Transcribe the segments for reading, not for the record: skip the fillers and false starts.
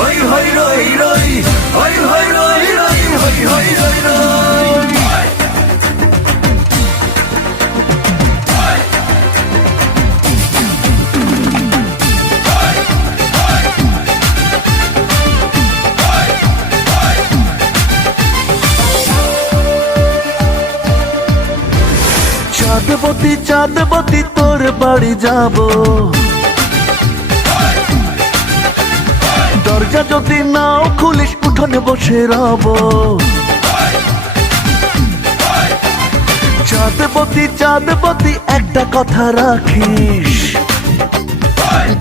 হই হই রই রই, হই হই রই রই, হই হই রই রই। চাঁদবতী চাঁদবতী তোর বাড়ি যাব, দরজা যদি নাও খুলিস উঠোনে বসে রব। চাঁদবতী চাঁদবতী একটা কথা রাখিস,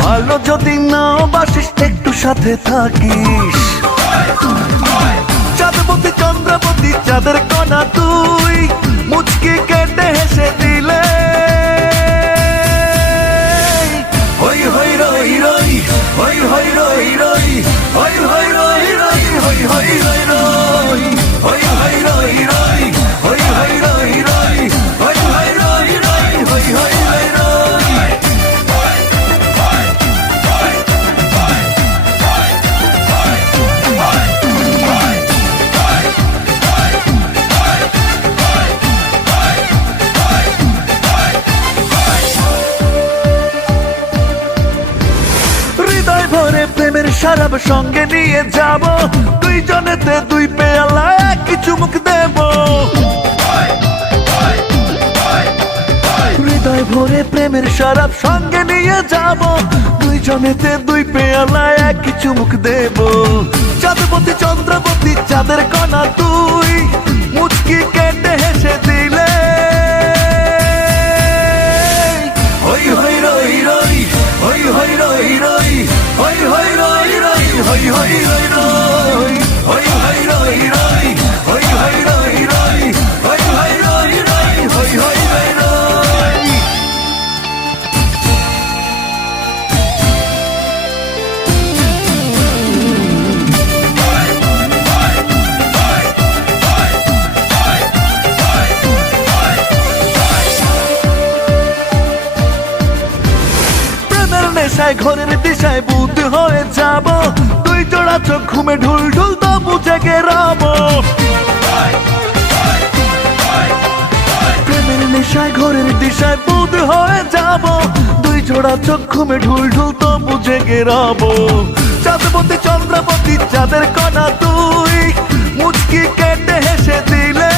ভালো যদি নাও বাসিস একটু সাথে থাকিস। চাঁদবতী চন্দ্রবতী চাঁদের কণা তুই, মুচকি কেটে হেসে দিলে হই হই রই রই, হই হই রই রই, হই হই রই রই, হই হই রই রই, হই হই রই রই, হই হই রই রই, হই হই রই রই, হই হই রই রই। হৃদয় ভরে প্রেমের শরাব সঙ্গে নিয়ে যাব, দুইজনেতে দুই পেয়ালা একই চুমুক দেব। হৃদয় ভরে প্রেমের শরাব সঙ্গে নিয়ে যাব, দুইজনেতে দুই পেয়ালা একই চুমুক দেব। চাঁদবতী চন্দ্রবতী চাঁদের কণা তুই, মুচকি কেটে হেসে দিলে হই হই রই রই, হই হই রই রই, হই হই রই রই, হই হই রই রই, হই হই রই রই, হই হই রই রই, হই হই রই রই, হই হই রই রই। প্রেমের নেশায় ঘরের দিশায় বুদ্ধ হয়ে যাব, দুই জোড়া চোখ ঘুমে ঢুল ঢুল তো বুঝে গেরাব। প্রেমের নেশায় ঘরের দিশায় বুদ্ধ হয়ে যাব, দুই জোড়া চোখ ঘুমে ঢুল ঢুল তো বুঝে গেরাব। চাঁদবতী চন্দ্রবতী চাঁদের কণা তুই, মুচকি কেটে হেসে দিলে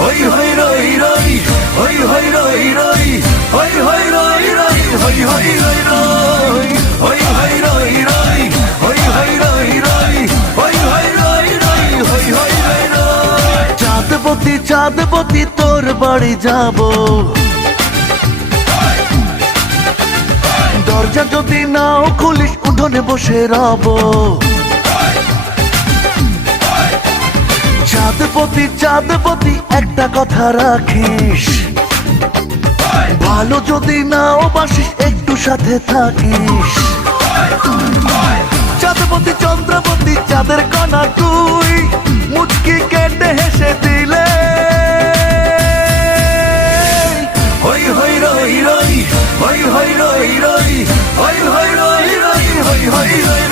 হই হই রই রই, হই হই রই রই, হই হই রই রই, হই হই রই রই, হই হই রই রই, হই হই রই রই, হই হই রই রই, হই হই রই রই। চাঁদবতী চাঁদবতী তোর বাড়ি যাব, দরজা যদি নাও খুলিস উঠোনে বসে রব। চাঁদবতী চাঁদবতী একটা কথা রাখিস, ভালো যদি নাও বাসিস একটু সাথে থাকিস। চাঁদবতী চন্দ্রবতী চাঁদের কণা তুই, মুচকি কেটে হেসে দিলে হই হই রই রই, হই হই রই রই, হই হই রই রই, হই হই রই